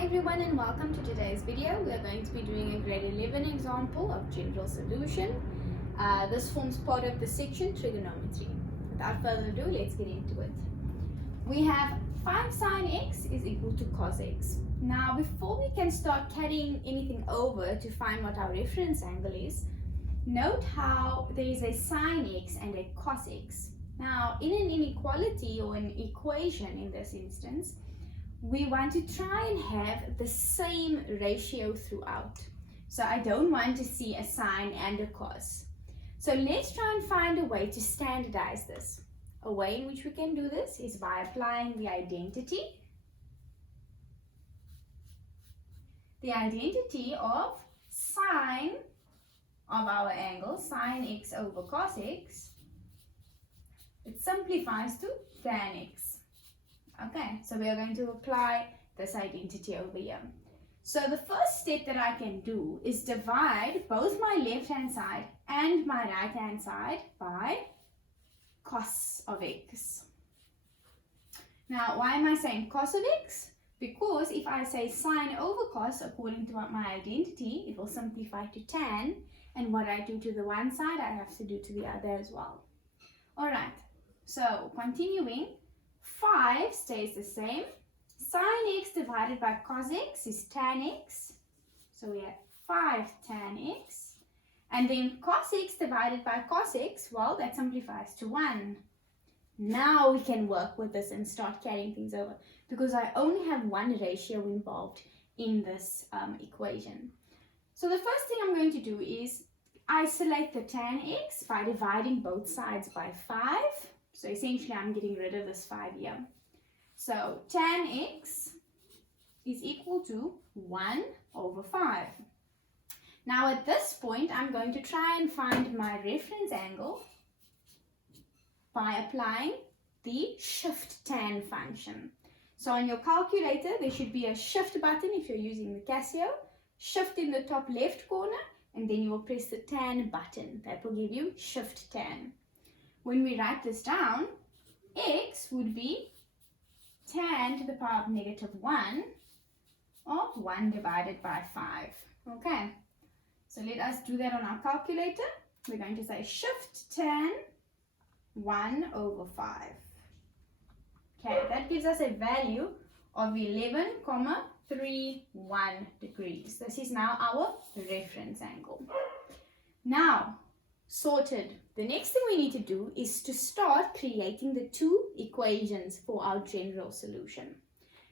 Hi everyone and welcome to today's video. We are going to be doing a grade 11 example of general solution. This forms part of the section Trigonometry. Without further ado, let's get into it. We have 5 sine x is equal to cos x. Now before we can start carrying anything over to find what our reference angle is, note how there is a sine x and a cos x. Now in an inequality or an equation in this instance, we want to try and have the same ratio throughout. So I don't want to see a sine and a cos. So let's try and find a way to standardize this. A way in which we can do this is by applying the identity. The identity of sine of our angle, sine x over cos x, it simplifies to tan x. Okay, so we are going to apply this identity over here. So the first step that I can do is divide both my left hand side and my right hand side by cos of x. Now, why am I saying cos of x? Because if I say sine over cos, according to my identity, it will simplify to tan, and what I do to the one side, I have to do to the other as well. Alright, so continuing, 5 stays the same. Sine x divided by cos x is tan x. So we have 5 tan x. And then cos x divided by cos x, well, that simplifies to 1. Now we can work with this and start carrying things over, because I only have one ratio involved in this equation. So the first thing I'm going to do is isolate the tan x by dividing both sides by 5. So essentially I'm getting rid of this 5 here. So tan x is equal to 1 over 5. Now at this point I'm going to try and find my reference angle by applying the shift tan function. So on your calculator there should be a shift button if you're using the Casio. Shift in the top left corner, and then you will press the tan button. That will give you shift tan. When we write this down, x would be tan to the power of negative 1 of 1 divided by 5. Okay, so let us do that on our calculator. We're going to say shift tan 1 over 5. Okay, that gives us a value of 11,31 degrees. This is now our reference angle. Now, sorted. The next thing we need to do is to start creating the two equations for our general solution.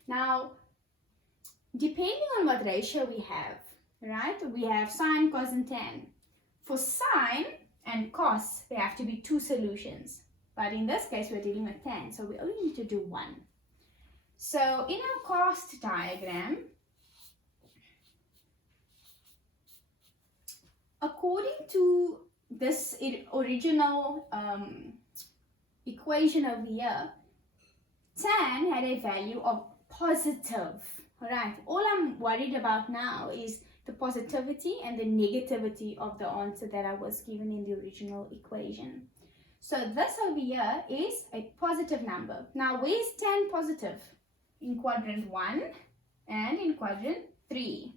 Now, depending on what ratio we have, right? We have sine, cos, and tan. For sine and cos, there have to be two solutions. But in this case, we're dealing with tan, so we only need to do one. So in our cost diagram, according to this original equation over here, tan had a value of positive. Alright, all I'm worried about now is the positivity and the negativity of the answer that I was given in the original equation. So this over here is a positive number. Now where is tan positive? In quadrant 1 and in quadrant 3.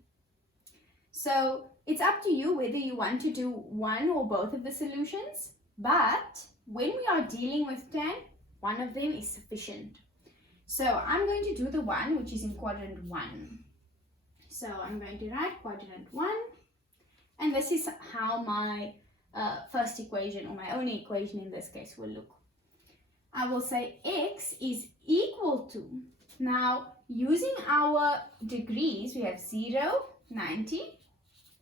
So it's up to you whether you want to do one or both of the solutions, but when we are dealing with tan, one of them is sufficient. So I'm going to do the one which is in quadrant 1. So I'm going to write quadrant 1, and this is how my first equation, or my only equation in this case, will look. I will say x is equal to, now using our degrees, we have 0, 90,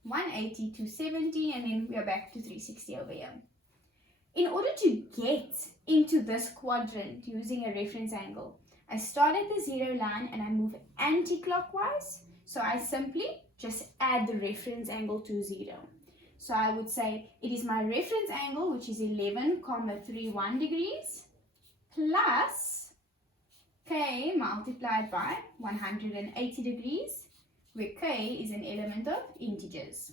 180, 270, and then we are back to 360 over here. In order to get into this quadrant using a reference angle, I start at the 0 line and I move anti-clockwise. So I simply just add the reference angle to 0. So I would say it is my reference angle, which is 11,31 degrees, plus k multiplied by 180 degrees, where k is an element of integers.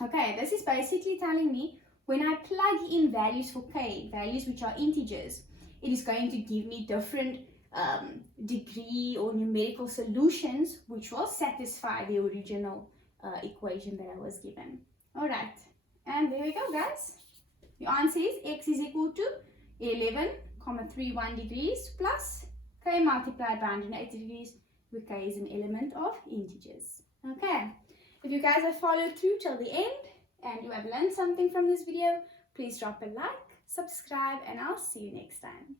Okay, this is basically telling me when I plug in values for k, values which are integers, it is going to give me different degree or numerical solutions which will satisfy the original equation that I was given. Alright, and there we go, guys. The answer is x is equal to 11,31 degrees plus k multiplied by 180 degrees, where k is an element of integers. Okay, if you guys have followed through till the end and you have learned something from this video, please drop a like, subscribe, and I'll see you next time.